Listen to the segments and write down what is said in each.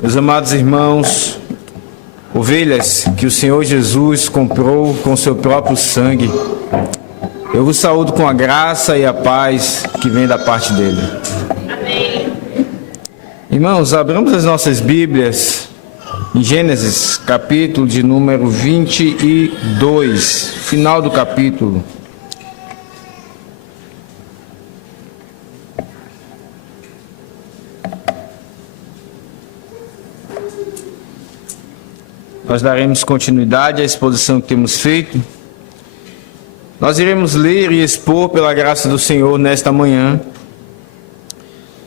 Meus amados irmãos, ovelhas que o Senhor Jesus comprou com seu próprio sangue, eu vos saúdo com a graça e a paz que vem da parte dele. Amém. Irmãos, abramos as nossas Bíblias em Gênesis, capítulo de número 22, final do capítulo. Nós daremos continuidade à exposição que temos feito. Nós iremos ler e expor pela graça do Senhor nesta manhã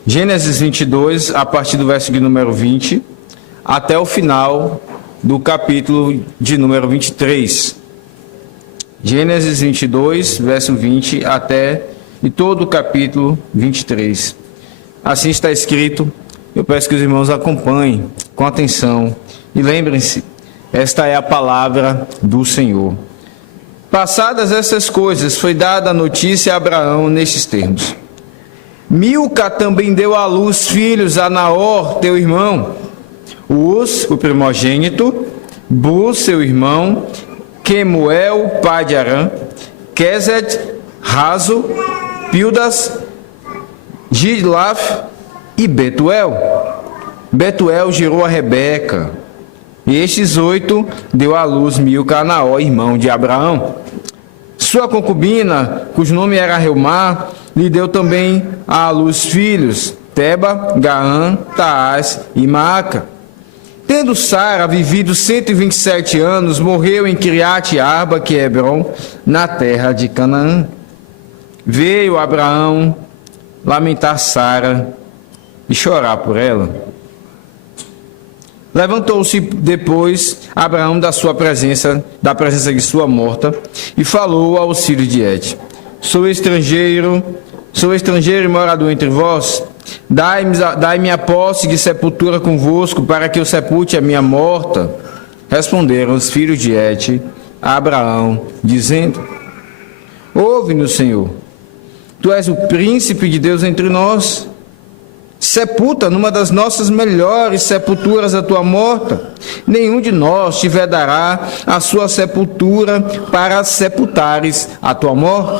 Gênesis 22, a partir do verso de número 20, até o final do capítulo de número 23. Gênesis 22, verso 20, até e todo o capítulo 23. Assim está escrito. Eu peço que os irmãos acompanhem com atenção e lembrem-se, esta é a palavra do Senhor. Passadas essas coisas, foi dada a notícia a Abraão nestes termos: Milca também deu à luz filhos a Naor, teu irmão, Uz, o primogênito, Buz, seu irmão, Quemuel, pai de Arã, Quezed, Razo, Pildas, Gidlaf e Betuel. Betuel gerou a Rebeca. E estes 8 deu à luz Milca a Naor, irmão de Abraão. Sua concubina, cujo nome era Reumá, lhe deu também à luz filhos, Teba, Gaã, Taás e Maaca. Tendo Sara vivido 127 anos, morreu em Kiriat Arba, que é Hebron, na terra de Canaã. Veio Abraão lamentar Sara e chorar por ela. Levantou-se depois Abraão da presença de sua morta, e falou aos filhos de Et: Sou estrangeiro e morador entre vós. Dai-me a posse de sepultura convosco, para que eu sepulte a minha morta. Responderam os filhos de Et a Abraão, dizendo: Ouve-nos, Senhor, tu és o príncipe de Deus entre nós. Sepulta numa das nossas melhores sepulturas a tua morta. Nenhum de nós te vedará a sua sepultura para sepultares a tua morta.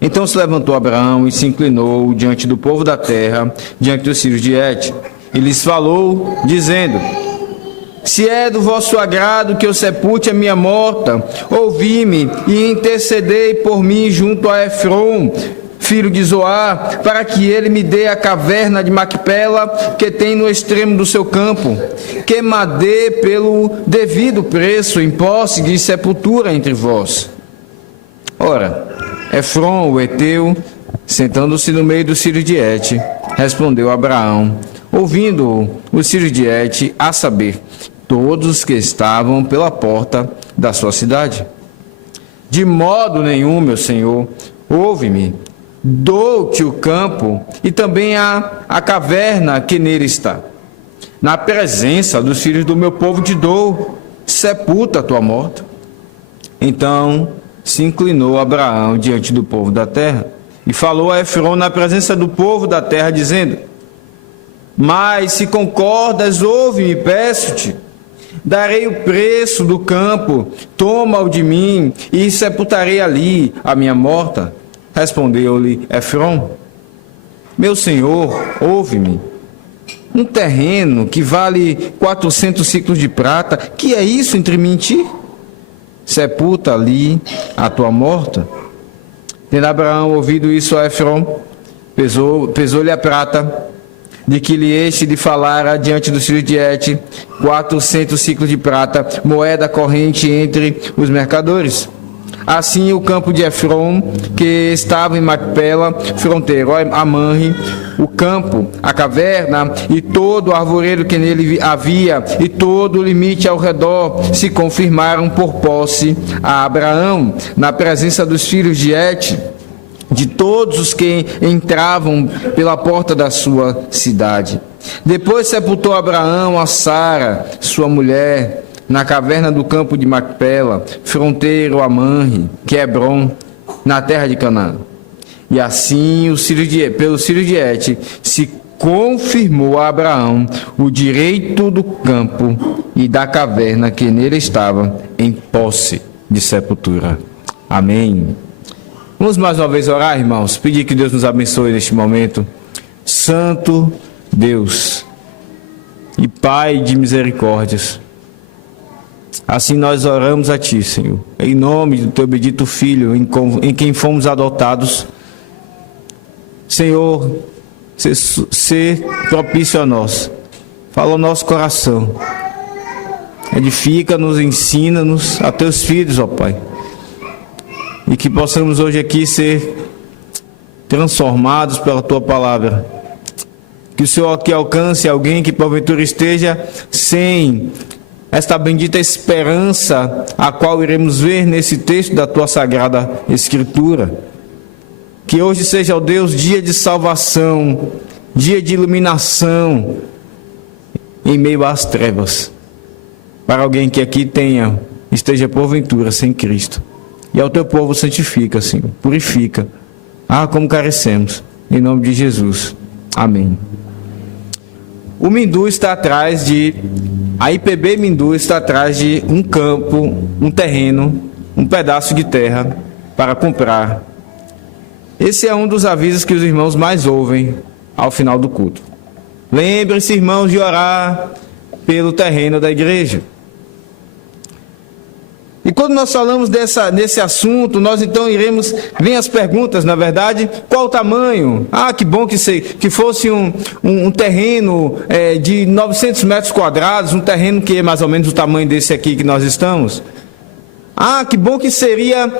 Então se levantou Abraão e se inclinou diante do povo da terra, diante dos filhos de Et, e lhes falou, dizendo: Se é do vosso agrado que eu sepulte a minha morta, ouvi-me e intercedei por mim junto a Efron, filho de Zoar, para que ele me dê a caverna de Macpela, que tem no extremo do seu campo, que me dê pelo devido preço, em posse de sepultura entre vós. Ora, Efron, o Eteu, sentando-se no meio dos filhos de Et, respondeu a Abraão, ouvindo os filhos de Et, a saber, todos os que estavam pela porta da sua cidade: De modo nenhum, meu senhor, ouve-me. Dou-te o campo e também a caverna que nele está. Na presença dos filhos do meu povo te dou, sepulta a tua morta. Então se inclinou Abraão diante do povo da terra e falou a Efron na presença do povo da terra, dizendo: Mas se concordas, ouve-me, peço-te. Darei o preço do campo, toma-o de mim e sepultarei ali a minha morta. Respondeu-lhe Efron: Meu senhor, ouve-me. Um terreno que vale 400 ciclos de prata, que é isso entre mim e ti? Sepulta ali a tua morta. Tendo Abraão ouvido isso a Efron, pesou-lhe a prata, de que lhe este de falara diante dos filhos de Et, 400 ciclos de prata, moeda corrente entre os mercadores. Assim o campo de Efron, que estava em Macpela, fronteiro a Manre, o campo, a caverna e todo o arvoredo que nele havia, e todo o limite ao redor, se confirmaram por posse a Abraão, na presença dos filhos de Et, de todos os que entravam pela porta da sua cidade. Depois sepultou Abraão a Sara, sua mulher, na caverna do campo de Macpela, fronteiro a Manre, que é Hebron, na terra de Canaã. E assim pelos filhos de Et se confirmou a Abraão o direito do campo e da caverna que nele estava em posse de sepultura. Amém. Vamos mais uma vez orar, irmãos, pedir que Deus nos abençoe neste momento. Santo Deus e Pai de misericórdias, assim nós oramos a Ti, Senhor, em nome do Teu bendito Filho, em quem fomos adotados. Senhor, ser propício a nós, fala ao nosso coração, edifica-nos, ensina-nos a Teus filhos, ó Pai, e que possamos hoje aqui ser transformados pela Tua palavra. Que o Senhor aqui alcance alguém que porventura esteja sem esta bendita esperança, a qual iremos ver nesse texto da Tua Sagrada Escritura. Que hoje seja, ó Deus, dia de salvação, dia de iluminação em meio às trevas, para alguém que aqui esteja porventura sem Cristo. E ao Teu povo santifica, Senhor, purifica. Ah, como carecemos, em nome de Jesus. Amém. O Mindu está atrás a IPB Mindu está atrás de um campo, um terreno, um pedaço de terra para comprar. Esse é um dos avisos que os irmãos mais ouvem ao final do culto. Lembre-se, irmãos, de orar pelo terreno da igreja. E quando nós falamos desse assunto, nós então vem as perguntas, na verdade, qual o tamanho? Ah, que bom que fosse um terreno de 900 metros quadrados, um terreno que é mais ou menos o tamanho desse aqui que nós estamos. Ah, que bom que seria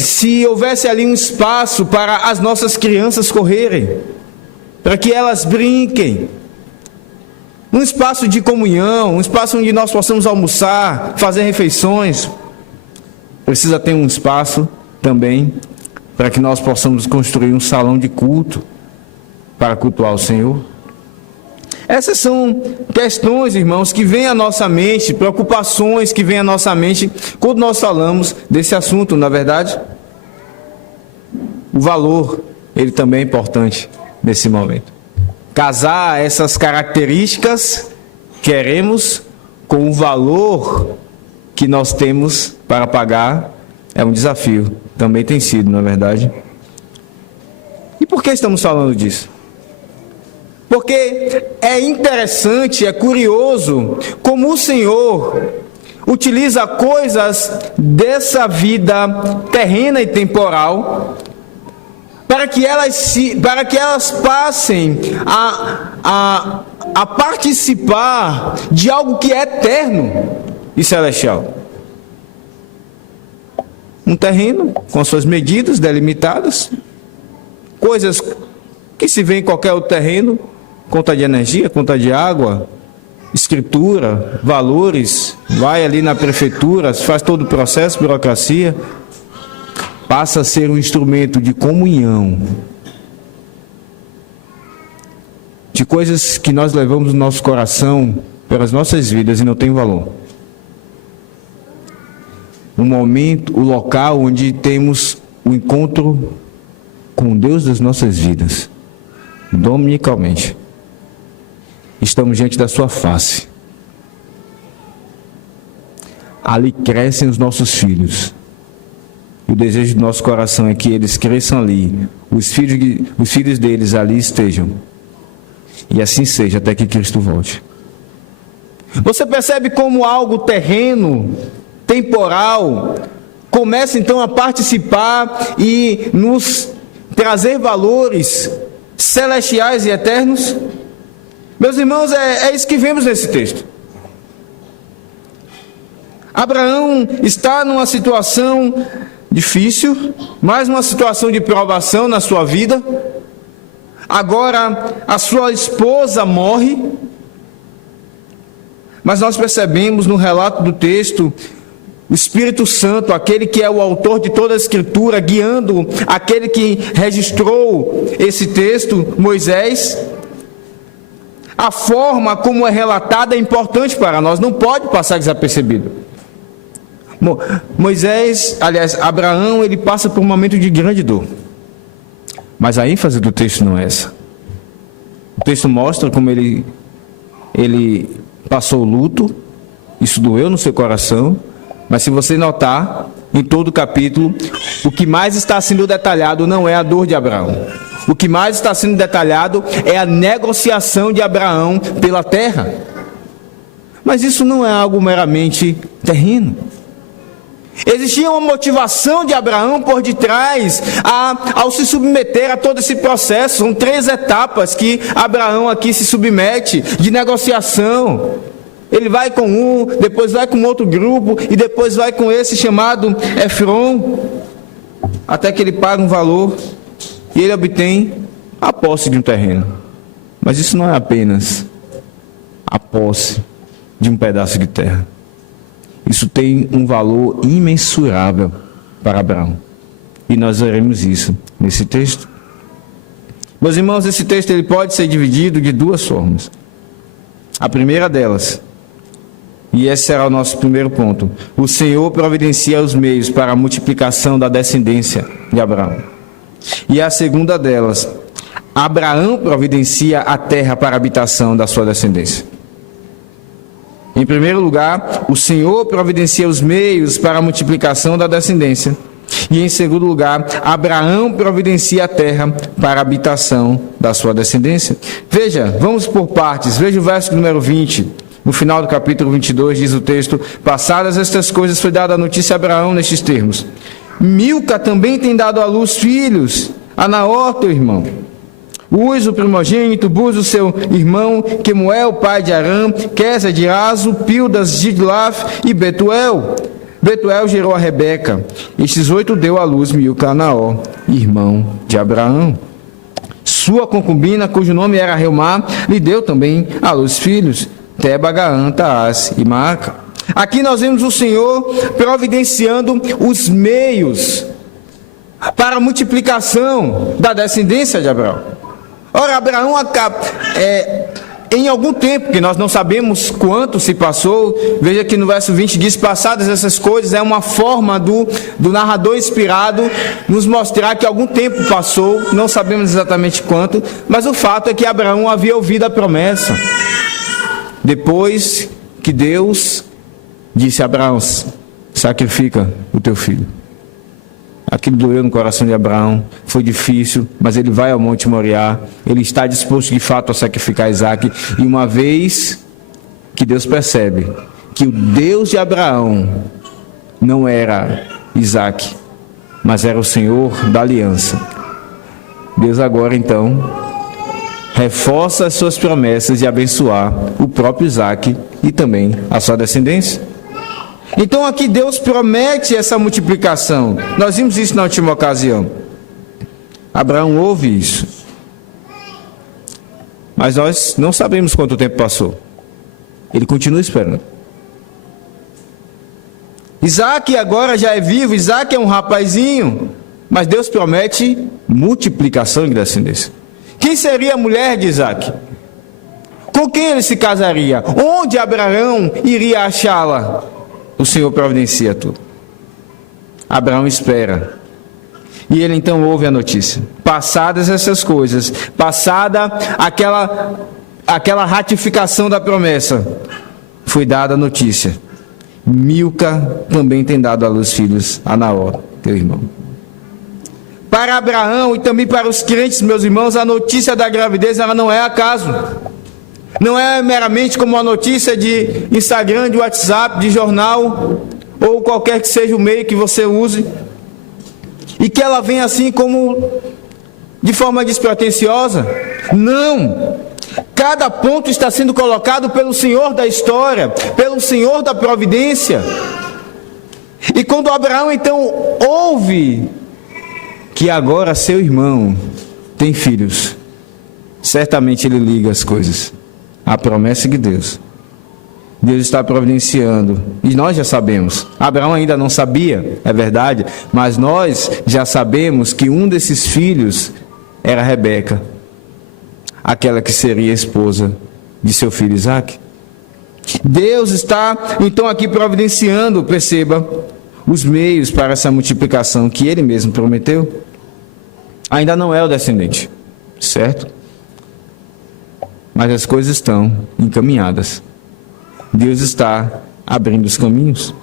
se houvesse ali um espaço para as nossas crianças correrem, para que elas brinquem. Um espaço de comunhão, um espaço onde nós possamos almoçar, fazer refeições. Precisa ter um espaço também para que nós possamos construir um salão de culto para cultuar o Senhor. Essas são questões, irmãos, que vêm à nossa mente, preocupações que vêm à nossa mente quando nós falamos desse assunto, na verdade. O valor, ele também é importante nesse momento. Casar essas características, queremos, com o valor que nós temos para pagar, é um desafio. Também tem sido, não é verdade? E por que estamos falando disso? Porque é interessante, é curioso, como o Senhor utiliza coisas dessa vida terrena e temporal para que elas passem a participar de algo que é eterno e celestial. Um terreno com suas medidas delimitadas, coisas que se vê em qualquer outro terreno, conta de energia, conta de água, escritura, valores, vai ali na prefeitura, faz todo o processo, burocracia, passa a ser um instrumento de comunhão, de coisas que nós levamos no nosso coração, pelas nossas vidas e não tem valor. O momento, o local onde temos o encontro com o Deus das nossas vidas, dominicalmente. Estamos diante da sua face. Ali crescem os nossos filhos. O desejo do nosso coração é que eles cresçam ali, os filhos deles ali estejam. E assim seja até que Cristo volte. Você percebe como algo terreno, temporal, começa então a participar e nos trazer valores celestiais e eternos? Meus irmãos, é isso que vemos nesse texto. Abraão está numa situação difícil, mais uma situação de provação na sua vida. Agora a sua esposa morre, mas nós percebemos no relato do texto o Espírito Santo, aquele que é o autor de toda a Escritura, guiando aquele que registrou esse texto, Moisés. A forma como é relatada é importante para nós, não pode passar desapercebido. Abraão, ele passa por um momento de grande dor. Mas a ênfase do texto não é essa. O texto mostra como ele passou luto, isso doeu no seu coração, mas se você notar, em todo o capítulo, o que mais está sendo detalhado não é a dor de Abraão. O que mais está sendo detalhado é a negociação de Abraão pela terra. Mas isso não é algo meramente terreno. Existia uma motivação de Abraão por detrás ao se submeter a todo esse processo. São 3 etapas que Abraão aqui se submete de negociação. Ele vai com um, depois vai com outro grupo e depois vai com esse chamado Efron, até que ele paga um valor e ele obtém a posse de um terreno. Mas isso não é apenas a posse de um pedaço de terra. Isso tem um valor imensurável para Abraão. E nós veremos isso nesse texto. Meus irmãos, esse texto ele pode ser dividido de 2 formas. A primeira delas, e esse será o nosso primeiro ponto: o Senhor providencia os meios para a multiplicação da descendência de Abraão. E a segunda delas, Abraão providencia a terra para a habitação da sua descendência. Em primeiro lugar, o Senhor providencia os meios para a multiplicação da descendência. E em segundo lugar, Abraão providencia a terra para a habitação da sua descendência. Veja, vamos por partes. Veja o verso número 20. No final do capítulo 22 diz o texto: passadas estas coisas foi dada a notícia a Abraão nestes termos: Milca também tem dado à luz filhos a Naor teu irmão. Uz, o primogênito, Buz, o seu irmão, Quemuel, pai de Aram, Quésia de Azo, Pildas, Gidlaf e Betuel. Betuel gerou a Rebeca. Estes 8 deu à luz Milca a Naor, irmão de Abraão. Sua concubina, cujo nome era Reumá, lhe deu também à luz filhos, Teba, Gaã, Taás e Maaca. Aqui nós vemos o Senhor providenciando os meios para a multiplicação da descendência de Abraão. Ora, Abraão, em algum tempo, que nós não sabemos quanto se passou, veja que no verso 20 diz: passadas essas coisas, é uma forma do narrador inspirado nos mostrar que algum tempo passou, não sabemos exatamente quanto, mas o fato é que Abraão havia ouvido a promessa. Depois que Deus disse a Abraão: sacrifica o teu filho. Aquilo doeu no coração de Abraão, foi difícil, mas ele vai ao Monte Moriá, ele está disposto de fato a sacrificar Isaque, e uma vez que Deus percebe que o Deus de Abraão não era Isaque, mas era o Senhor da aliança, Deus agora então reforça as suas promessas de abençoar o próprio Isaque e também a sua descendência. Então aqui Deus promete essa multiplicação. Nós vimos isso na última ocasião. Abraão ouve isso. Mas nós não sabemos quanto tempo passou. Ele continua esperando. Isaque agora já é vivo, Isaque é um rapazinho, mas Deus promete multiplicação de descendência. Quem seria a mulher de Isaque? Com quem ele se casaria? Onde Abraão iria achá-la? O Senhor providencia tudo. Abraão espera. E ele então ouve a notícia. Passadas essas coisas, passada aquela ratificação da promessa, foi dada a notícia: Milca também tem dado à luz filhos a Naor, teu irmão. Para Abraão e também para os crentes, meus irmãos, a notícia da gravidez ela não é acaso. Não é meramente como uma notícia de Instagram, de WhatsApp, de jornal, ou qualquer que seja o meio que você use, e que ela vem assim como de forma despretensiosa. Não! Cada ponto está sendo colocado pelo Senhor da história, pelo Senhor da providência. E quando Abraão então ouve que agora seu irmão tem filhos, certamente ele liga as coisas. A promessa de Deus. Deus está providenciando. E nós já sabemos. Abraão ainda não sabia, é verdade. Mas nós já sabemos que um desses filhos era Rebeca. Aquela que seria a esposa de seu filho Isaque. Deus está então aqui providenciando, perceba, os meios para essa multiplicação que Ele mesmo prometeu. Ainda não é o descendente. Certo? mas as coisas estão encaminhadas. Deus está abrindo os caminhos.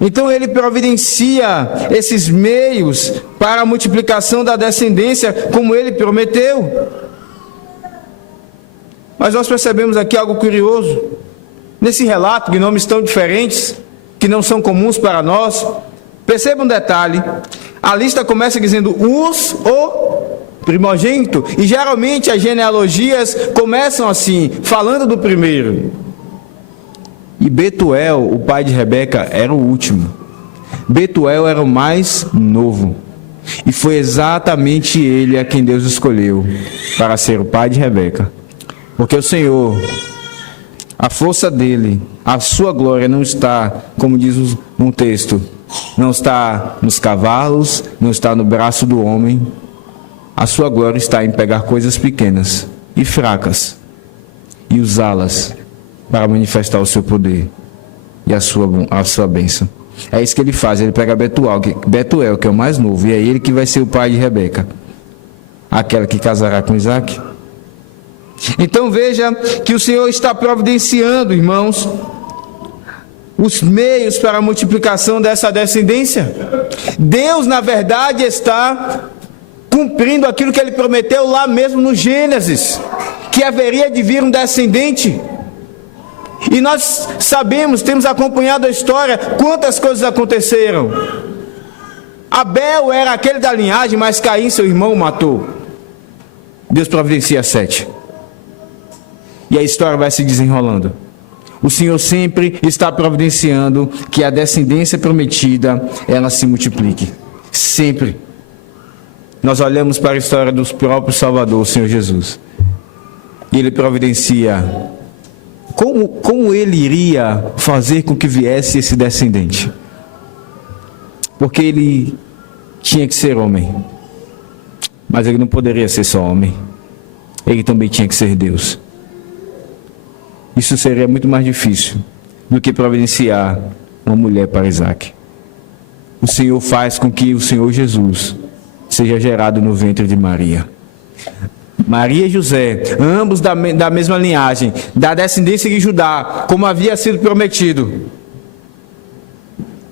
Então ele providencia esses meios para a multiplicação da descendência, como ele prometeu. Mas nós percebemos aqui algo curioso. Nesse relato de nomes tão diferentes, que não são comuns para nós, perceba um detalhe. A lista começa dizendo o primogênito, e geralmente as genealogias começam assim, falando do primeiro. E Betuel, o pai de Rebeca, era o último. Betuel era o mais novo. E foi exatamente ele a quem Deus escolheu para ser o pai de Rebeca. Porque o Senhor, a força dele, a sua glória não está, como diz um texto, não está nos cavalos, não está no braço do homem. A sua glória está em pegar coisas pequenas e fracas e usá-las para manifestar o seu poder e a sua bênção. É isso que ele faz. Ele pega Betuel, que é o mais novo, e é ele que vai ser o pai de Rebeca, aquela que casará com Isaac. Então veja que o Senhor está providenciando, irmãos, os meios para a multiplicação dessa descendência. Deus, na verdade, está cumprindo aquilo que ele prometeu lá mesmo no Gênesis, que haveria de vir um descendente. E nós sabemos, temos acompanhado a história, quantas coisas aconteceram. Abel era aquele da linhagem, mas Caim, seu irmão, o matou. Deus providencia Sete. E a história vai se desenrolando. O Senhor sempre está providenciando que a descendência prometida, ela se multiplique. Sempre. Nós olhamos para a história do próprio Salvador, o Senhor Jesus. E Ele providencia como Ele iria fazer com que viesse esse descendente. Porque Ele tinha que ser homem. Mas Ele não poderia ser só homem. Ele também tinha que ser Deus. Isso seria muito mais difícil do que providenciar uma mulher para Isaac. O Senhor faz com que o Senhor Jesus seja gerado no ventre de Maria. Maria e José, ambos da mesma linhagem, da descendência de Judá, como havia sido prometido.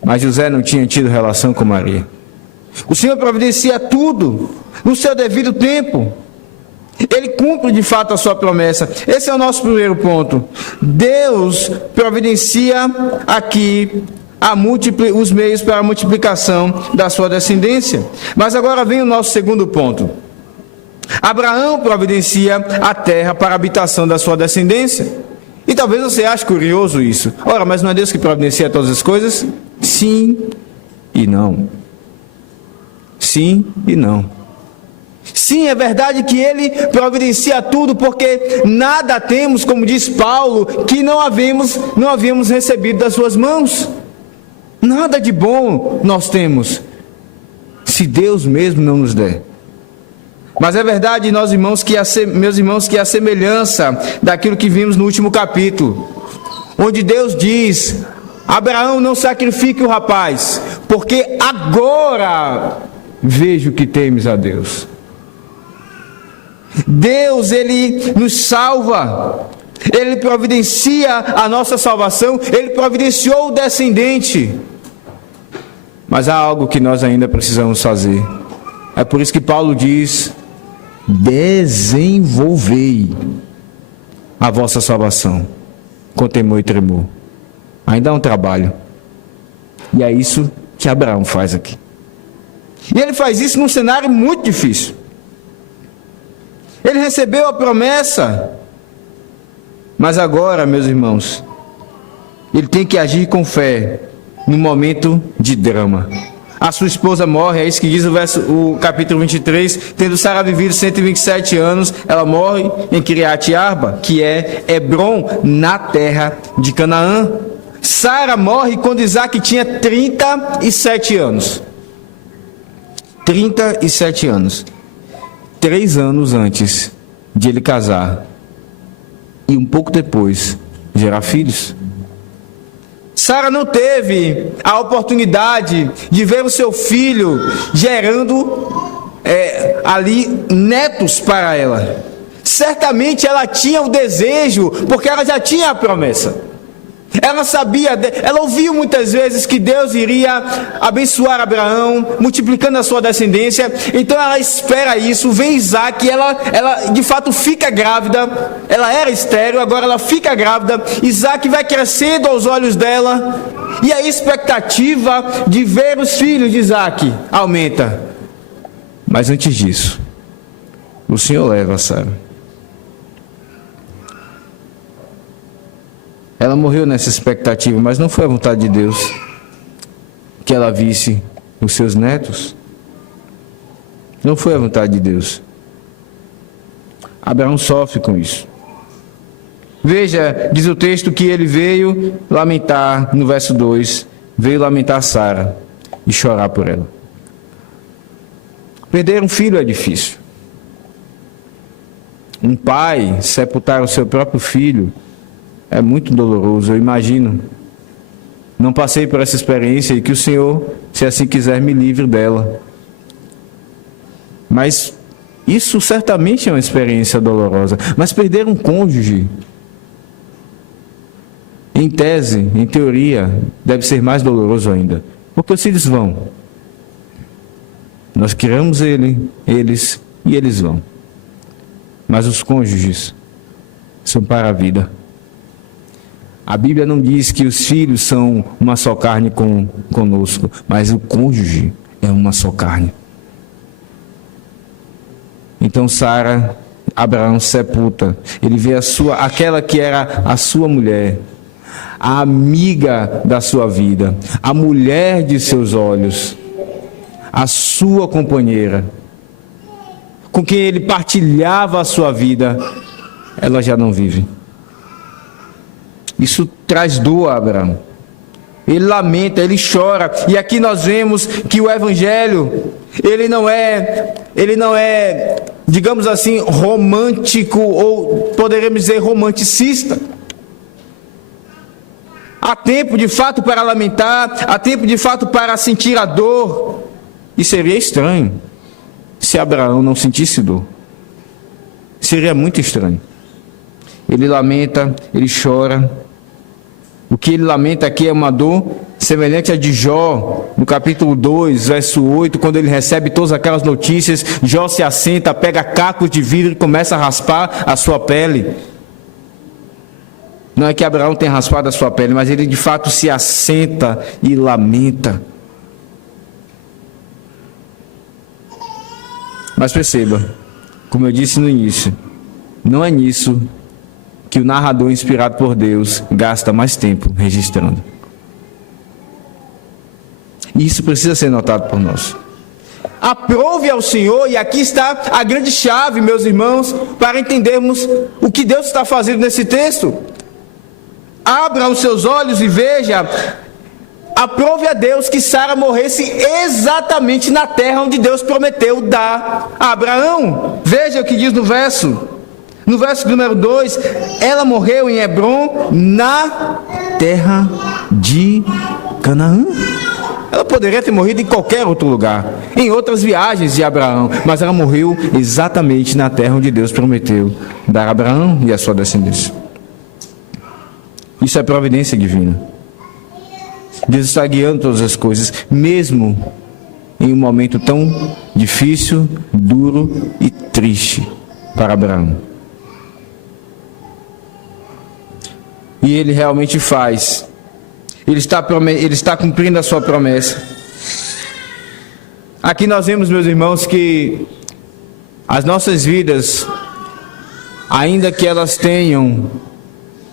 Mas José não tinha tido relação com Maria. O Senhor providencia tudo no seu devido tempo. Ele cumpre de fato a sua promessa. Esse é o nosso primeiro ponto. Deus providencia aqui os meios para a multiplicação da sua descendência. Mas agora vem o nosso segundo ponto. Abraão providencia a terra para a habitação da sua descendência. E talvez você ache curioso isso. Ora, mas não é Deus que providencia todas as coisas? Sim e não. Sim e não. Sim, é verdade que Ele providencia tudo, porque nada temos, como diz Paulo, que não havíamos recebido das suas mãos. Nada de bom nós temos, se Deus mesmo não nos der. Mas é verdade, meus irmãos, que a semelhança daquilo que vimos no último capítulo, onde Deus diz: Abraão, não sacrifique o rapaz, porque agora vejo que temes a Deus. Deus, Ele nos salva, Ele providencia a nossa salvação, Ele providenciou o descendente. Mas há algo que nós ainda precisamos fazer. É por isso que Paulo diz: desenvolvei a vossa salvação com temor e tremor. Ainda há um trabalho. E é isso que Abraão faz aqui. E ele faz isso num cenário muito difícil. Ele recebeu a promessa, mas agora, meus irmãos, ele tem que agir com fé num momento de drama. A sua esposa morre, é isso que diz o capítulo 23, tendo Sara vivido 127 anos, ela morre em Kiriat Arba, que é Hebron, na terra de Canaã. Sara morre quando Isaac tinha 37 anos. 37 anos. 3 anos antes de ele casar e um pouco depois gerar filhos. Sara não teve a oportunidade de ver o seu filho gerando ali netos para ela. Certamente ela tinha o desejo, porque ela já tinha a promessa. Ela sabia, ela ouviu muitas vezes que Deus iria abençoar Abraão, multiplicando a sua descendência. Então ela espera isso, vem Isaac, ela de fato fica grávida. Ela era estéril, agora ela fica grávida. Isaac vai crescendo aos olhos dela, e a expectativa de ver os filhos de Isaac aumenta. Mas antes disso, o Senhor leva Sara. Ela morreu nessa expectativa, mas não foi a vontade de Deus que ela visse os seus netos. Não foi a vontade de Deus. Abraão sofre com isso. Veja, diz o texto que ele veio lamentar, no verso 2, veio lamentar Sara e chorar por ela. Perder um filho é difícil. Um pai sepultar o seu próprio filho é muito doloroso, eu imagino. Não passei por essa experiência e que o Senhor, se assim quiser, me livre dela. Mas isso certamente é uma experiência dolorosa. Mas perder um cônjuge, em tese, em teoria, deve ser mais doloroso ainda. Porque os filhos vão. Nós criamos eles e eles vão. Mas os cônjuges são para a vida. A Bíblia não diz que os filhos são uma só carne conosco, mas o cônjuge é uma só carne. Então Abraão sepulta. Ele vê aquela que era a sua mulher, a amiga da sua vida, a mulher de seus olhos, a sua companheira, com quem ele partilhava a sua vida, ela já não vive. Isso traz dor a Abraão. Ele lamenta, ele chora. E aqui nós vemos que o Evangelho, ele não é, digamos assim, romântico, ou poderíamos dizer romanticista. Há tempo de fato para lamentar, há tempo de fato para sentir a dor. E seria estranho se Abraão não sentisse dor. Seria muito estranho. Ele lamenta, ele chora. O que ele lamenta aqui é uma dor semelhante à de Jó, no capítulo 2, verso 8, quando ele recebe todas aquelas notícias. Jó se assenta, pega cacos de vidro e começa a raspar a sua pele. Não é que Abraão tenha raspado a sua pele, mas ele de fato se assenta e lamenta. Mas perceba, como eu disse no início, não é nisso que o narrador inspirado por Deus gasta mais tempo registrando. E isso precisa ser notado por nós. Aprove ao Senhor, e aqui está a grande chave, meus irmãos, para entendermos o que Deus está fazendo nesse texto. Abra os seus olhos e veja, aprove a Deus que Sara morresse exatamente na terra onde Deus prometeu dar a Abraão. Veja o que diz no verso número 2, ela morreu em Hebrom, na terra de Canaã. Ela poderia ter morrido em qualquer outro lugar, em outras viagens de Abraão, mas ela morreu exatamente na terra onde Deus prometeu dar a Abraão e a sua descendência. Isso é providência divina. Deus está guiando todas as coisas, mesmo em um momento tão difícil, duro e triste para Abraão. E ele realmente faz. Ele está cumprindo a sua promessa. Aqui nós vemos, meus irmãos, que as nossas vidas, ainda que elas tenham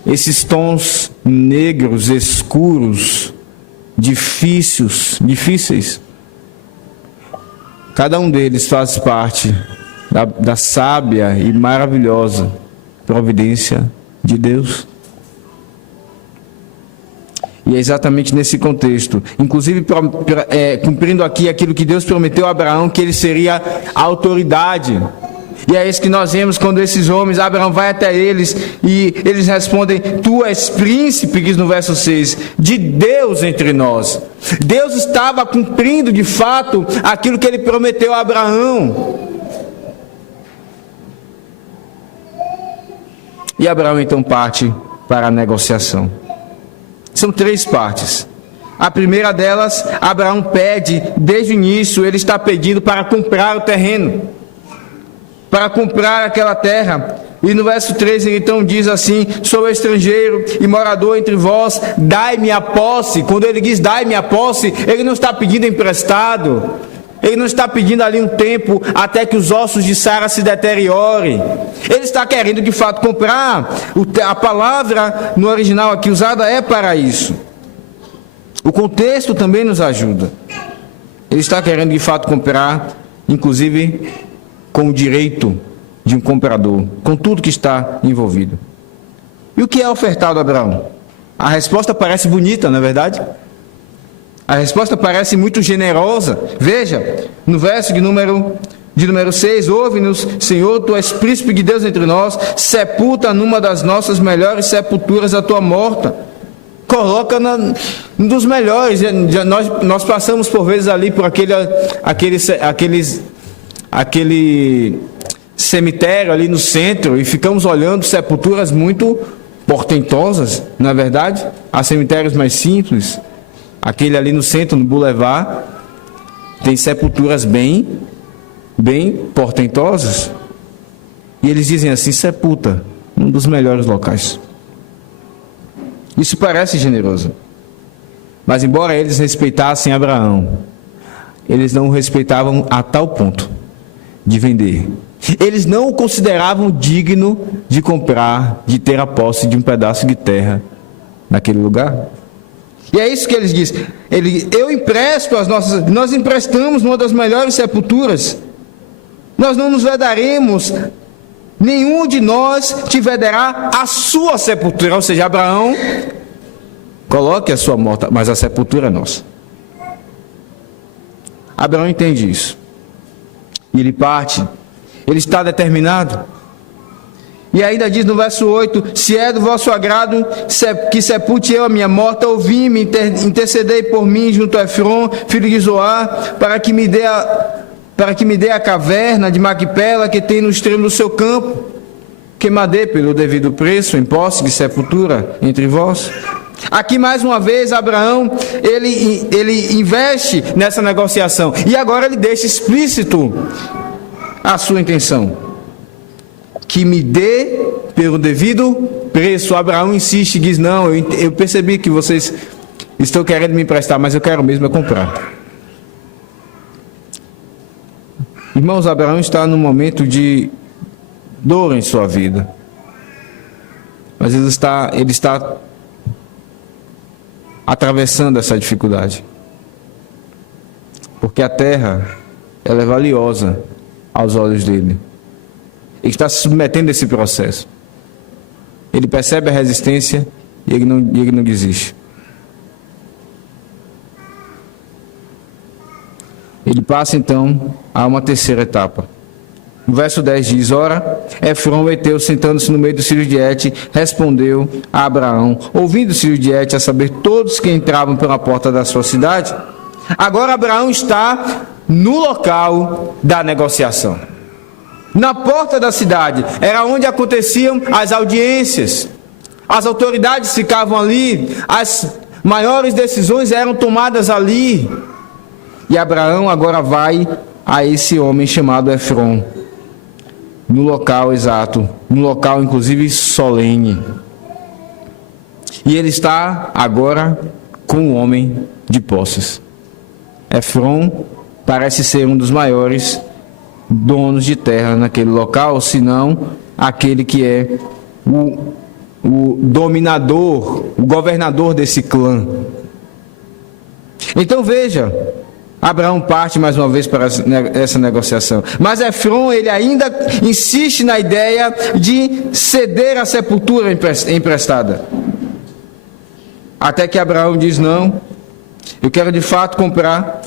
esses tons negros, escuros, difíceis, cada um deles faz parte da sábia e maravilhosa providência de Deus. E é exatamente nesse contexto, inclusive cumprindo aqui aquilo que Deus prometeu a Abraão, que ele seria a autoridade. E é isso que nós vemos quando esses homens, Abraão vai até eles e eles respondem: tu és príncipe, diz no verso 6, de Deus entre nós. Deus estava cumprindo de fato aquilo que ele prometeu a Abraão. E Abraão então parte para a negociação. São 3 partes. A primeira delas, Abraão pede, desde o início, ele está pedindo para comprar o terreno, para comprar aquela terra. E no verso 13 ele então diz assim: sou estrangeiro e morador entre vós, dai-me a posse. Quando ele diz dai-me a posse, ele não está pedindo emprestado, ele não está pedindo ali um tempo até que os ossos de Sara se deteriorem. Ele está querendo de fato comprar. A palavra no original aqui usada é para isso. O contexto também nos ajuda. Ele está querendo de fato comprar, inclusive com o direito de um comprador, com tudo que está envolvido. E o que é ofertado a Abraão? A resposta parece bonita, não é verdade? A resposta parece muito generosa. Veja, no verso de número 6, ouve-nos, Senhor, Tu és príncipe de Deus entre nós, sepulta numa das nossas melhores sepulturas a Tua morta. Coloca um dos melhores. Nós passamos por vezes ali por aquele cemitério ali no centro e ficamos olhando sepulturas muito portentosas, não é verdade? Há cemitérios mais simples. Aquele ali no centro, no Boulevard, tem sepulturas bem portentosas. E eles dizem assim: sepulta, um dos melhores locais. Isso parece generoso. Mas embora eles respeitassem Abraão, eles não o respeitavam a tal ponto de vender. Eles não o consideravam digno de comprar, de ter a posse de um pedaço de terra naquele lugar. E é isso que eles dizem. Nós emprestamos numa das melhores sepulturas. Nós não nos vedaremos, nenhum de nós te vedará a sua sepultura. Ou seja, Abraão, coloque a sua morta, mas a sepultura é nossa. Abraão entende isso. E ele parte. Ele está determinado. E ainda diz no verso 8: se é do vosso agrado que sepulte eu a minha morta, ouvi-me, intercedei por mim junto a Efron, filho de Zoar, para que me dê a caverna de Macpela que tem no extremo do seu campo, que me dê pelo devido preço, em posse de sepultura entre vós. Aqui mais uma vez Abraão, ele investe nessa negociação, e agora ele deixa explícito a sua intenção: que me dê pelo devido preço. Abraão insiste e diz: não, eu percebi que vocês estão querendo me emprestar, mas eu quero mesmo é comprar. Irmãos, Abraão está num momento de dor em sua vida, mas ele está atravessando essa dificuldade, porque a terra, ela é valiosa aos olhos dele. Ele está se submetendo a esse processo. Ele percebe a resistência e ele não desiste. Ele passa então a uma terceira etapa. O verso 10 diz: ora, Efron, o heteu, sentando-se no meio dos filhos de Et, respondeu a Abraão, ouvindo os filhos de Et, a saber todos que entravam pela porta da sua cidade. Agora Abraão está no local da negociação. Na porta da cidade, era onde aconteciam as audiências. As autoridades ficavam ali, as maiores decisões eram tomadas ali. E Abraão agora vai a esse homem chamado Efron, no local exato, no local inclusive solene. E ele está agora com um homem de posses. Efron parece ser um dos maiores donos de terra naquele local, se não aquele que é o dominador, o governador desse clã. Então veja, Abraão parte mais uma vez para essa negociação, mas Efron, ele ainda insiste na ideia de ceder a sepultura emprestada, até que Abraão diz: não, eu quero de fato comprar.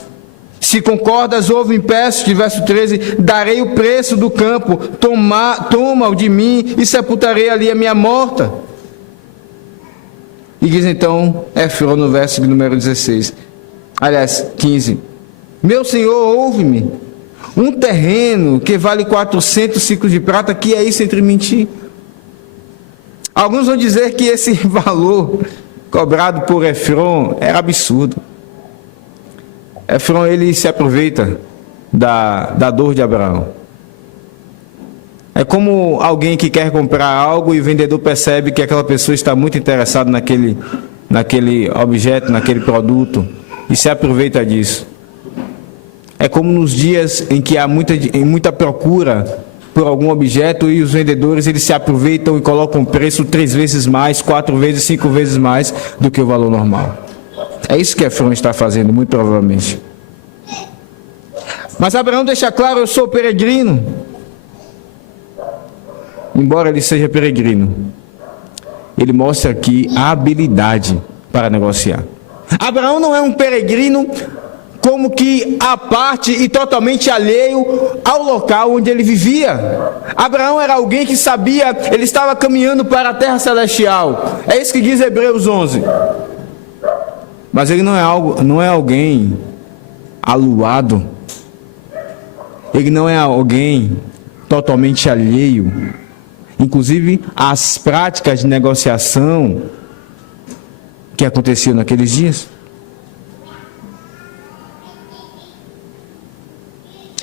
Se concordas, ouve-me, peço, de verso 13, darei o preço do campo, toma-o de mim e sepultarei ali a minha morta. E diz então Efron no verso de número 16, aliás, 15, meu senhor, ouve-me, um terreno que vale 400 ciclos de prata, que é isso entre mim e ti? Alguns vão dizer que esse valor cobrado por Efron era absurdo. Efron, ele se aproveita da dor de Abraão. É como alguém que quer comprar algo e o vendedor percebe que aquela pessoa está muito interessada naquele objeto, naquele produto, e se aproveita disso. É como nos dias em que há muita procura por algum objeto e os vendedores eles se aproveitam e colocam o preço 3 vezes mais, 4 vezes, 5 vezes mais do que o valor normal. É isso que Efron está fazendo, muito provavelmente. Mas Abraão deixa claro: eu sou peregrino. Embora ele seja peregrino, ele mostra aqui a habilidade para negociar. Abraão não é um peregrino como que à parte e totalmente alheio ao local onde ele vivia. Abraão era alguém que sabia, ele estava caminhando para a terra celestial. É isso que diz Hebreus 11. Mas ele não é alguém aluado. Ele não é alguém totalmente alheio, inclusive às práticas de negociação que aconteciam naqueles dias.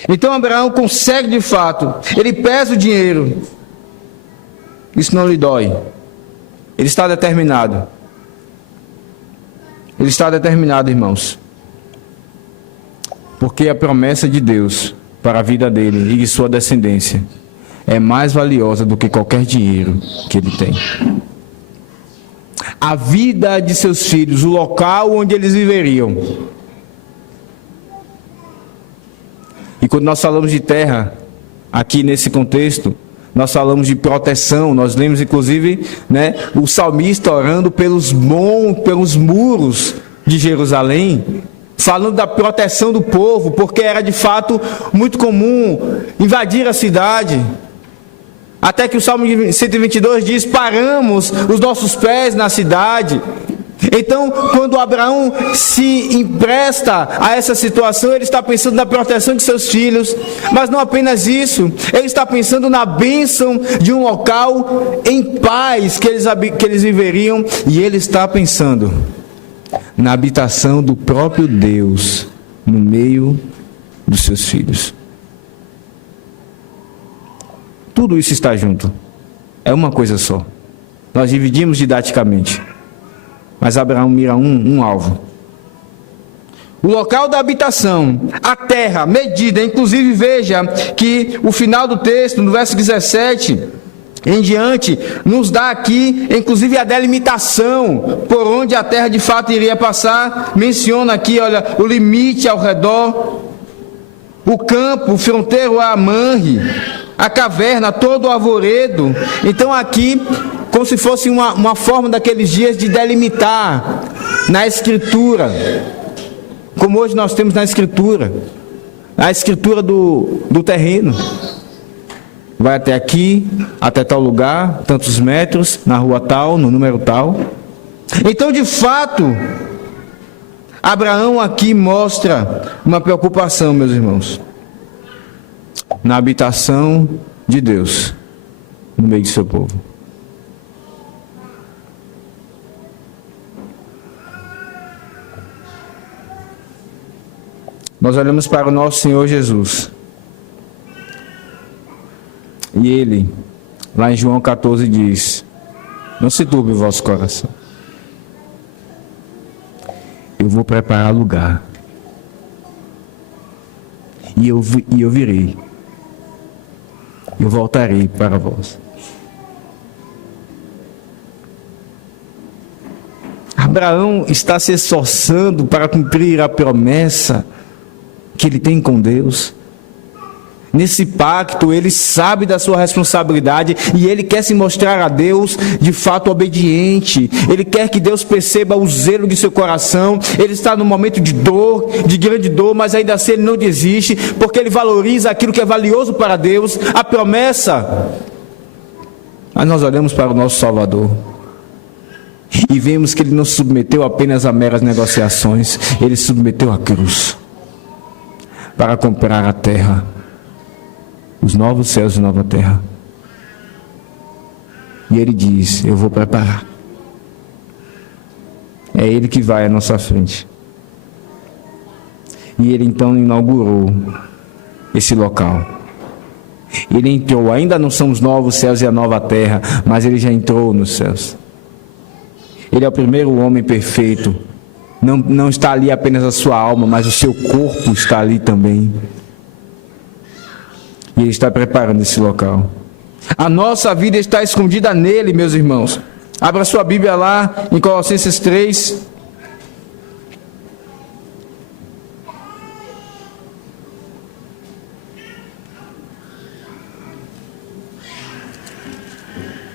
Então Abraão consegue de fato, ele pesa o dinheiro, isso não lhe dói, ele está determinado. Ele está determinado, irmãos, porque a promessa de Deus para a vida dele e de sua descendência é mais valiosa do que qualquer dinheiro que ele tem. A vida de seus filhos, o local onde eles viveriam. E quando nós falamos de terra, aqui nesse contexto, nós falamos de proteção. Nós lemos inclusive, o salmista orando pelos muros de Jerusalém, falando da proteção do povo, porque era de fato muito comum invadir a cidade. Até que o Salmo 122 diz: paramos os nossos pés na cidade. Então, quando Abraão se empresta a essa situação, ele está pensando na proteção de seus filhos, mas não apenas isso, ele está pensando na bênção de um local em paz que eles viveriam, e ele está pensando na habitação do próprio Deus no meio dos seus filhos. Tudo isso está junto, é uma coisa só. Nós dividimos didaticamente, mas Abraão mira um alvo. O local da habitação, a terra, medida. Inclusive veja que o final do texto, no verso 17 em diante, nos dá aqui inclusive a delimitação por onde a terra de fato iria passar. Menciona aqui, olha, o limite ao redor, o campo, o fronteiro a Manre, a caverna, todo o arvoredo. Então aqui, como se fosse uma forma daqueles dias de delimitar na escritura, como hoje nós temos na escritura, a escritura do terreno. Vai até aqui, até tal lugar, tantos metros, na rua tal, no número tal. Então, de fato, Abraão aqui mostra uma preocupação, meus irmãos, na habitação de Deus no meio do seu povo. Nós olhamos para o nosso Senhor Jesus, e Ele, lá em João 14, diz: não se turbe o vosso coração, eu vou preparar lugar, e eu virei, eu voltarei para vós. Abraão está se esforçando para cumprir a promessa que ele tem com Deus. Nesse pacto, ele sabe da sua responsabilidade e ele quer se mostrar a Deus de fato obediente. Ele quer que Deus perceba o zelo de seu coração. Ele está num momento de dor, de grande dor, mas ainda assim ele não desiste, porque ele valoriza aquilo que é valioso para Deus, a promessa. Mas nós olhamos para o nosso Salvador e vemos que ele não se submeteu apenas a meras negociações, ele se submeteu à cruz para comprar a terra, os novos céus e nova terra. E ele diz: eu vou preparar. É ele que vai à nossa frente. E ele então inaugurou esse local. Ele entrou, ainda não são os novos céus e a nova terra, mas ele já entrou nos céus. Ele é o primeiro homem perfeito. Não está ali apenas a sua alma, mas o seu corpo está ali também. E ele está preparando esse local. A nossa vida está escondida nele, meus irmãos. Abra sua Bíblia lá em Colossenses 3.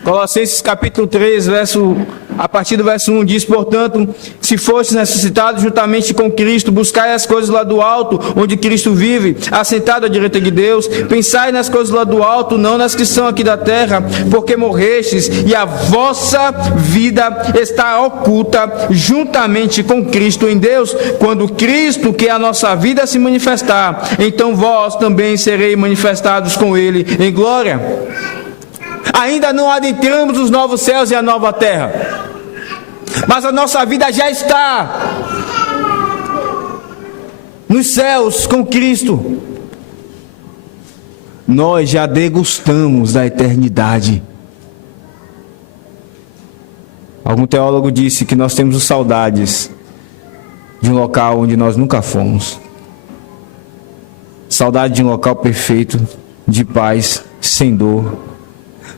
Colossenses capítulo 3, a partir do verso 1 diz: portanto, se fostes ressuscitados juntamente com Cristo, buscai as coisas lá do alto, onde Cristo vive, assentado à direita de Deus. Pensai nas coisas lá do alto, não nas que são aqui da terra, porque morrestes e a vossa vida está oculta juntamente com Cristo em Deus. Quando Cristo, que é a nossa vida, se manifestar, então vós também sereis manifestados com Ele em glória. Ainda não adentramos os novos céus e a nova terra, mas a nossa vida já está nos céus com Cristo. Nós já degustamos da eternidade. Algum teólogo disse que nós temos saudades de um local onde nós nunca fomos. Saudade de um local perfeito, de paz, sem dor.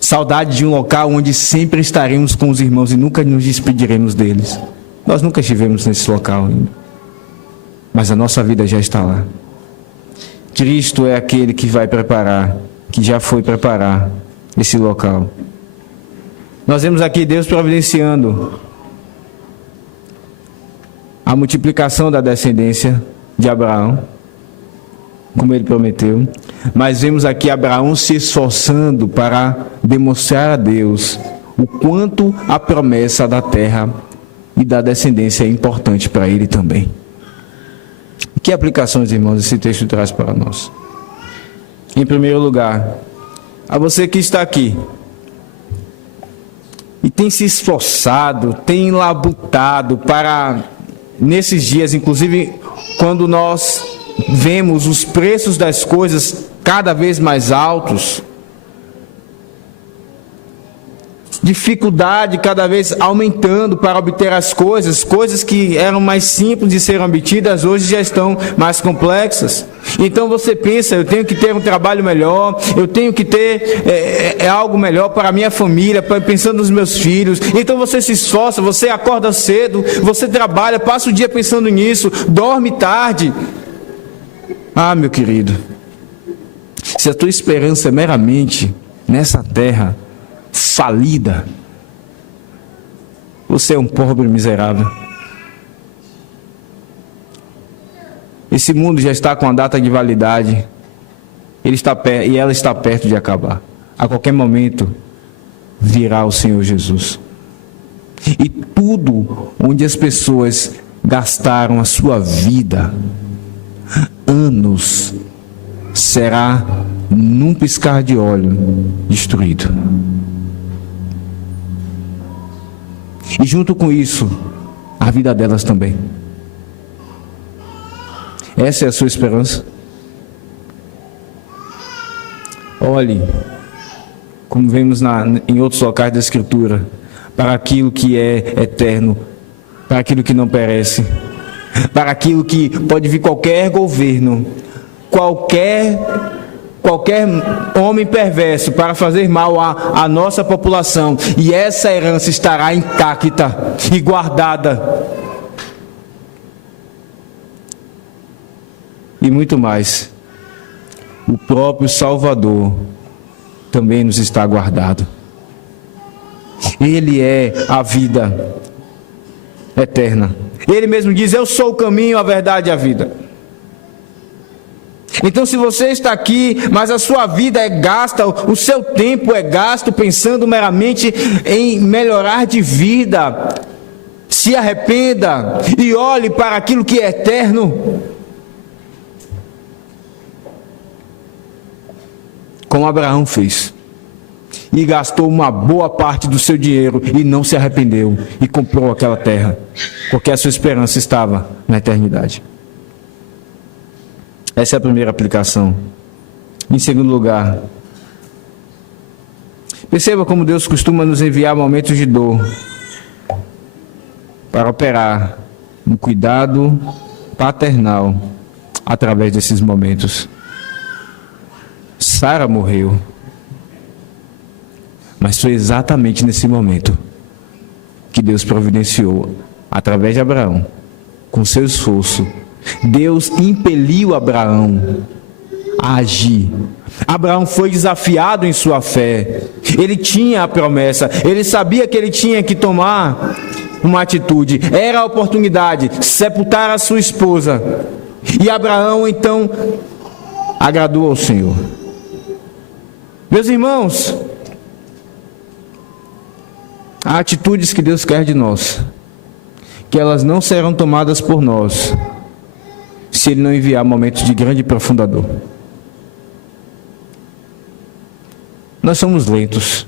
Saudade de um local onde sempre estaremos com os irmãos e nunca nos despediremos deles. Nós nunca estivemos nesse local ainda, mas a nossa vida já está lá. Cristo é aquele que vai preparar, que já foi preparar esse local. Nós vemos aqui Deus providenciando a multiplicação da descendência de Abraão, como ele prometeu, mas vemos aqui Abraão se esforçando para demonstrar a Deus o quanto a promessa da terra e da descendência é importante para ele também. Que aplicações, irmãos, esse texto traz para nós? Em primeiro lugar, a você que está aqui e tem se esforçado, tem labutado para, nesses dias, inclusive quando nós vemos os preços das coisas cada vez mais altos, dificuldade cada vez aumentando para obter as coisas que eram mais simples de serem obtidas, hoje já estão mais complexas. Então você pensa: eu tenho que ter um trabalho melhor, eu tenho que ter algo melhor para a minha família, pensando nos meus filhos. Então você se esforça, você acorda cedo, você trabalha, passa o dia pensando nisso, dorme tarde. Ah, meu querido, se a tua esperança é meramente nessa terra falida, você é um pobre miserável. Esse mundo já está com a data de validade, e ela está perto de acabar. A qualquer momento virá o Senhor Jesus. E tudo onde as pessoas gastaram a sua vida, anos, será num piscar de olho destruído. E junto com isso, a vida delas também. Essa é a sua esperança? Olhe, como vemos em outros locais da Escritura, para aquilo que é eterno, para aquilo que não perece, para aquilo que pode vir qualquer governo, qualquer homem perverso para fazer mal à nossa população, e essa herança estará intacta e guardada. E muito mais, o próprio Salvador também nos está guardado. Ele é a vida eterna. Ele mesmo diz: eu sou o caminho, a verdade e a vida. Então, se você está aqui, mas a sua vida é gasta, o seu tempo é gasto pensando meramente em melhorar de vida, se arrependa e olhe para aquilo que é eterno. Como Abraão fez. e gastou uma boa parte do seu dinheiro e não se arrependeu e comprou aquela terra, porque a sua esperança estava na eternidade. Essa é a primeira aplicação. Em segundo lugar, perceba como Deus costuma nos enviar momentos de dor para operar um cuidado paternal através desses momentos. Sara morreu, mas foi exatamente nesse momento que Deus providenciou, através de Abraão, com seu esforço. Deus impeliu Abraão a agir. Abraão foi desafiado em sua fé. Ele tinha a promessa, ele sabia que ele tinha que tomar uma atitude. Era a oportunidade, sepultar a sua esposa. E Abraão então agradou ao Senhor. Meus irmãos, há atitudes que Deus quer de nós, que elas não serão tomadas por nós, se Ele não enviar momentos de grande e profunda dor. Nós somos lentos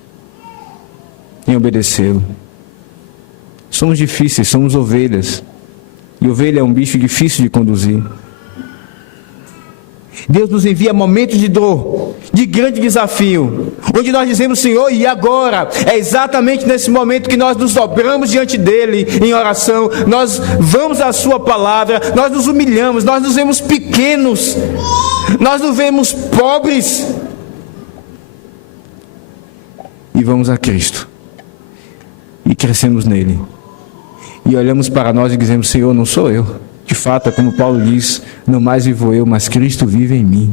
em obedecê-lo. Somos difíceis, somos ovelhas. E ovelha é um bicho difícil de conduzir. Deus nos envia momentos de dor, de grande desafio, onde nós dizemos: Senhor, e agora? É exatamente nesse momento que nós nos dobramos diante dEle em oração, nós vamos à Sua palavra, nós nos humilhamos, nós nos vemos pequenos, nós nos vemos pobres, e vamos a Cristo, e crescemos nele, e olhamos para nós e dizemos: Senhor, não sou eu. De fato, é como Paulo diz: não mais vivo eu, mas Cristo vive em mim.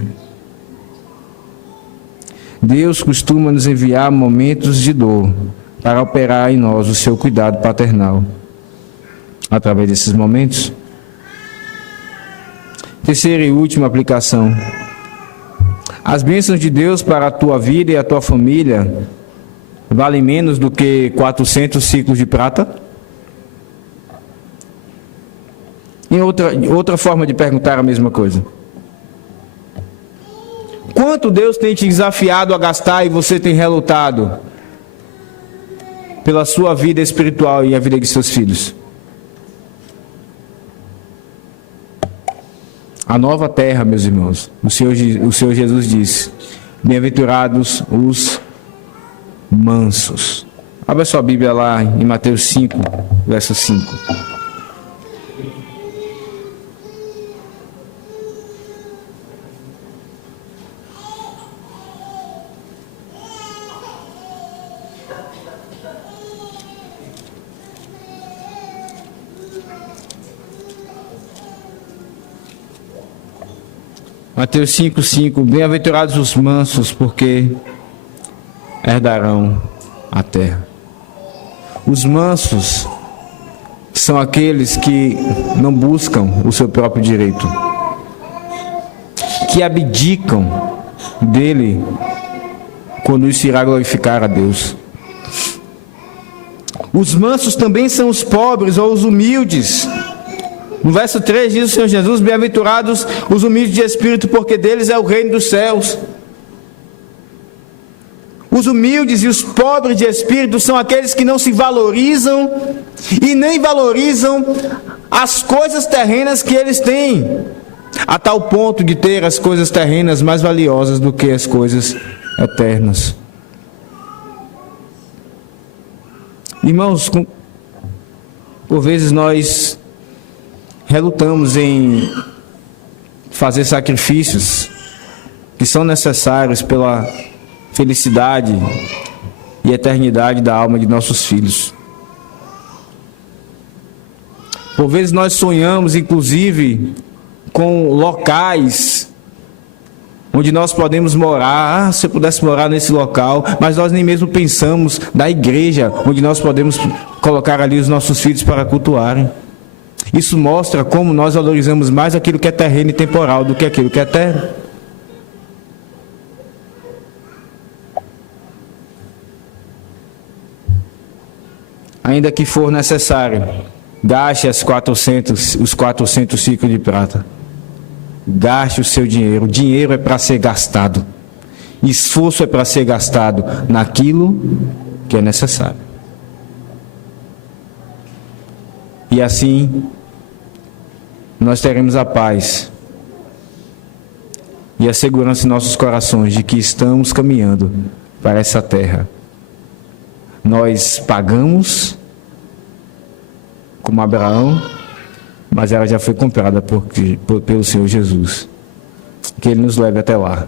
Deus costuma nos enviar momentos de dor para operar em nós o seu cuidado paternal. Através desses momentos. Terceira e última aplicação. As bênçãos de Deus para a tua vida e a tua família valem menos do que 400 ciclos de prata? Em outra forma de perguntar a mesma coisa. Quanto Deus tem te desafiado a gastar e você tem relutado pela sua vida espiritual e a vida de seus filhos? A nova terra, meus irmãos, o Senhor Jesus disse: bem-aventurados os mansos. Abra sua Bíblia lá em Mateus 5, verso 5. Mateus 5:5. Bem-aventurados os mansos, porque herdarão a terra. Os mansos são aqueles que não buscam o seu próprio direito, que abdicam dele quando isso irá glorificar a Deus. Os mansos também são os pobres ou os humildes. No verso 3 diz o Senhor Jesus: bem-aventurados os humildes de espírito, porque deles é o reino dos céus. Os humildes e os pobres de espírito são aqueles que não se valorizam e nem valorizam as coisas terrenas que eles têm, a tal ponto de ter as coisas terrenas mais valiosas do que as coisas eternas. Irmãos, por vezes nós relutamos em fazer sacrifícios que são necessários pela felicidade e eternidade da alma de nossos filhos. Por vezes nós sonhamos, inclusive, com locais onde nós podemos morar. Se eu pudesse morar nesse local, mas nós nem mesmo pensamos da igreja onde nós podemos colocar ali os nossos filhos para cultuarem. Isso mostra como nós valorizamos mais aquilo que é terreno e temporal do que aquilo que é eterno. Ainda que for necessário, gaste os 400 ciclos de prata. Gaste o seu dinheiro. O dinheiro é para ser gastado. Esforço é para ser gastado naquilo que é necessário. E assim, nós teremos a paz e a segurança em nossos corações de que estamos caminhando para essa terra. Nós pagamos, como Abraão, mas ela já foi comprada pelo Senhor Jesus. Que Ele nos leve até lá.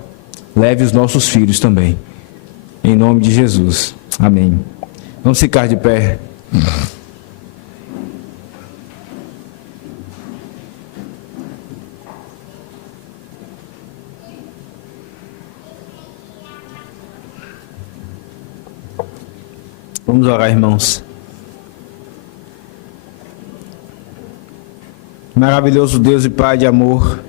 Leve os nossos filhos também. Em nome de Jesus. Amém. Vamos ficar de pé. Vamos orar, irmãos. Maravilhoso Deus e Pai de amor,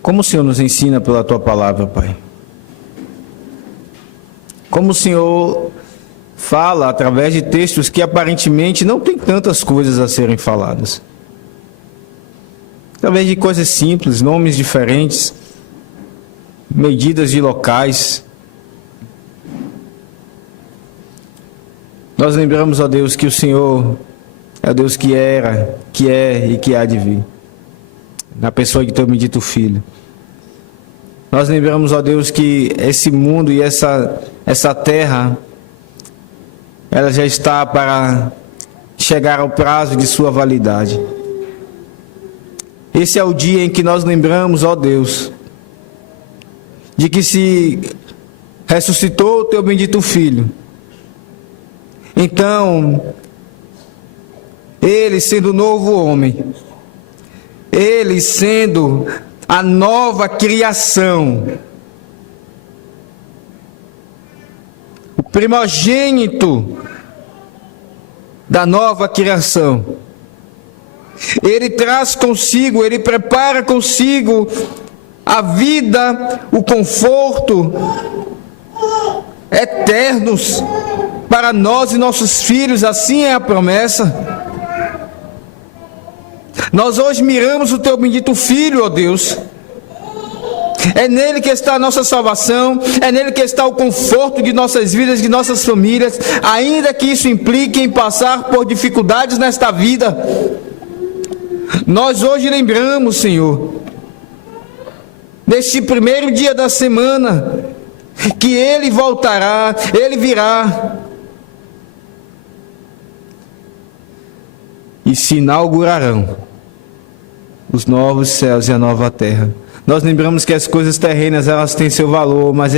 como o Senhor nos ensina pela Tua palavra, Pai. Como o Senhor fala através de textos que aparentemente não tem tantas coisas a serem faladas. Através de coisas simples, nomes diferentes, medidas de locais. Nós lembramos, ó Deus, que o Senhor é o Deus que era, que é e que há de vir, na pessoa de Teu bendito Filho. Nós lembramos, ó Deus, que esse mundo e essa terra, ela já está para chegar ao prazo de sua validade. Esse é o dia em que nós lembramos, ó Deus, de que se ressuscitou o Teu bendito Filho, então, Ele sendo o novo homem, Ele sendo a nova criação, o primogênito da nova criação, Ele traz consigo, Ele prepara consigo a vida, o conforto eternos para nós e nossos filhos. Assim é a promessa. Nós hoje miramos o Teu bendito Filho, ó Deus. É nele que está a nossa salvação, é nele que está o conforto de nossas vidas, de nossas famílias, ainda que isso implique em passar por dificuldades nesta vida. Nós hoje lembramos, Senhor, neste primeiro dia da semana, que Ele voltará, Ele virá e se inaugurarão os novos céus e a nova terra. Nós lembramos que as coisas terrenas, elas têm seu valor, mas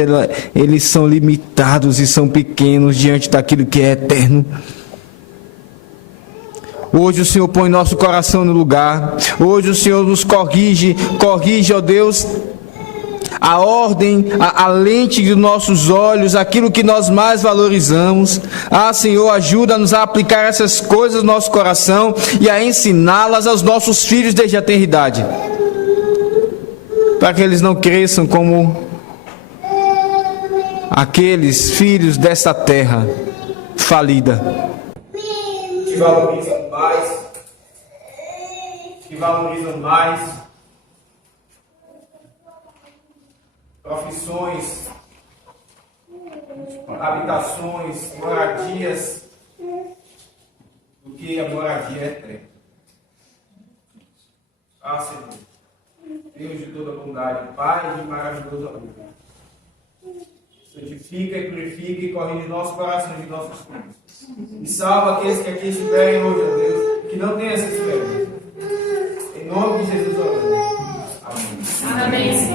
eles são limitados e são pequenos diante daquilo que é eterno. Hoje o Senhor põe nosso coração no lugar. Hoje o Senhor nos corrige, ó Deus, a ordem, a lente dos nossos olhos, aquilo que nós mais valorizamos. Senhor, ajuda-nos a aplicar essas coisas no nosso coração e a ensiná-las aos nossos filhos desde a eternidade, para que eles não cresçam como aqueles filhos desta terra falida. Que valorizam mais, profissões, habitações, moradias, do que a moradia eterna. Senhor, Deus de toda bondade, Pai de maravilhoso amor, santifica e purifica e corrige nossos corações e nossos filhos. E salva aqueles que aqui estiverem hoje, ó Deus, que não têm essa esperança. Em nome de Jesus, oramos. Amém. Amém.